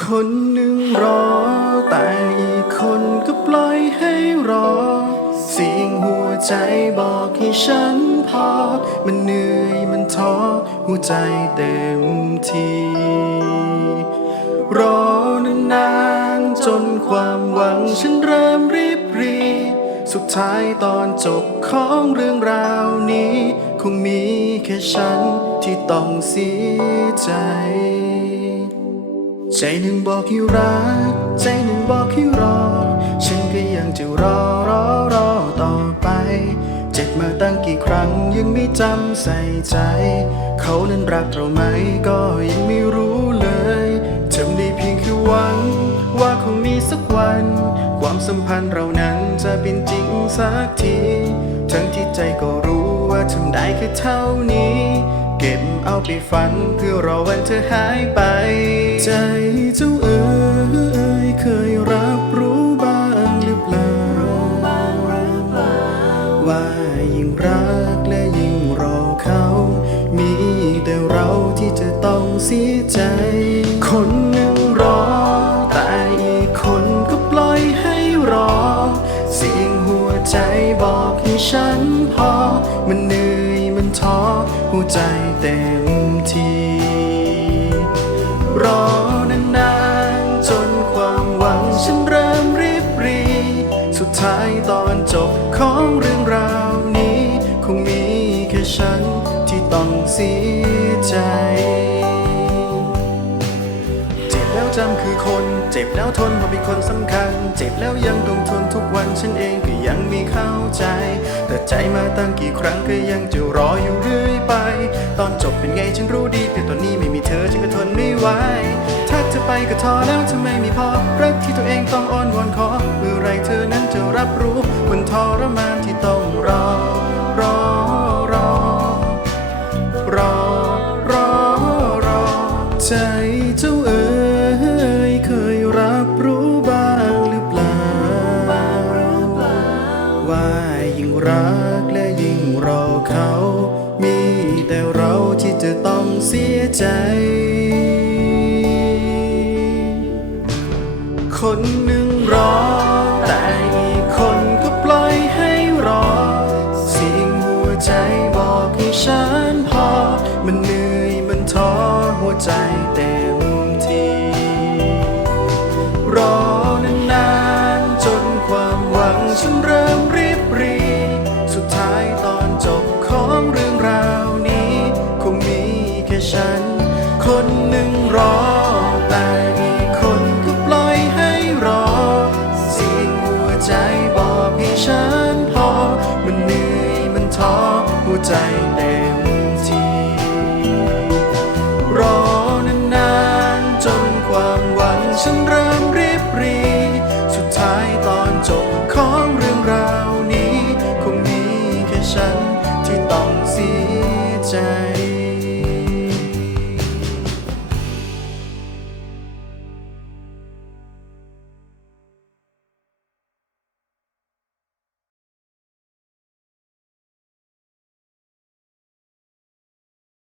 คนหนึ่งรอ แต่อีกคนก็ปล่อยให้รอ เสียงหัวใจบอกให้ฉันพอ มันเหนื่อยมันท้อหัวใจเต็มทีรอนานๆจนความหวังฉันเริ่มริบรี สุดท้ายตอนจบของเรื่องราวนี้ คงมีแค่ฉันที่ต้องเสียใจ ใจหนึ่งบอกให้รัก ใจหนึ่งบอกให้รอ ฉันก็ยังจะรอรอรอต่อไป เจ็บมาตั้งกี่ครั้งยังไม่จำใส่ใจ เขานั้นรักเราไหมก็ยังไม่รู้เลยทำได้เพียงแค่หวัง ว่าคงมีสักวัน ความสัมพันธ์เรานั้นจะเป็นจริงสักที ทั้งที่ใจก็รู้ว่าทำได้แค่เท่านี้ เก็บเอาไปฝันเพื่อรอวันเธอหายไป ใจเจ้าเอ๋ยเคยรับรู้บ้างหรือเปล่า ว่ายิ่งรักและยิ่งรอเขา มีแต่เราที่จะต้องเสียใจ อกให้ฉันพอ มันเหนื่อยมันท้อหัวใจเต็มทีรอนานๆจนความหวังฉันเริ่มริบรี สุดท้ายตอนจบของเรื่องราวนี้ คงมีแค่ฉันที่ต้องเสียใจเจ็บแล้วจำคือคน เจ็บแล้วทนเพราะเป็นคนสำคัญ เจ็บแล้วยังต้องทนทุกวันฉันเองก็ ยังไม่เข้าใจ แต่ใจมาตั้งกี่ครั้งก็ยังจะรออยู่เรื่อยไป ตอนจบเป็นไงฉันรู้ดีแต่ตอนนี้ไม่มีเธอฉันก็ทนไม่ไหวถ้าเธอไปก็ท้อแล้วทำไมไม่พอ รักที่ตัวเองต้องอ้อนวอนขอเมื่อไรเธอนั้นจะรับรู้มันทรมานที่ต้องรอ รอรอรอรอรอใจ เสียใจ คนหนึ่งรอ แต่อีกคนก็ปล่อยให้รอ เสียงหัวใจบอกให้ฉัน ท้อหัวใจเต็มทีรอนานานจนความหวังฉันเริ่มรีบรี สุดท้ายตอนจบของเรื่องราวนี้ คงมีแค่ฉันที่ต้องเสียใจ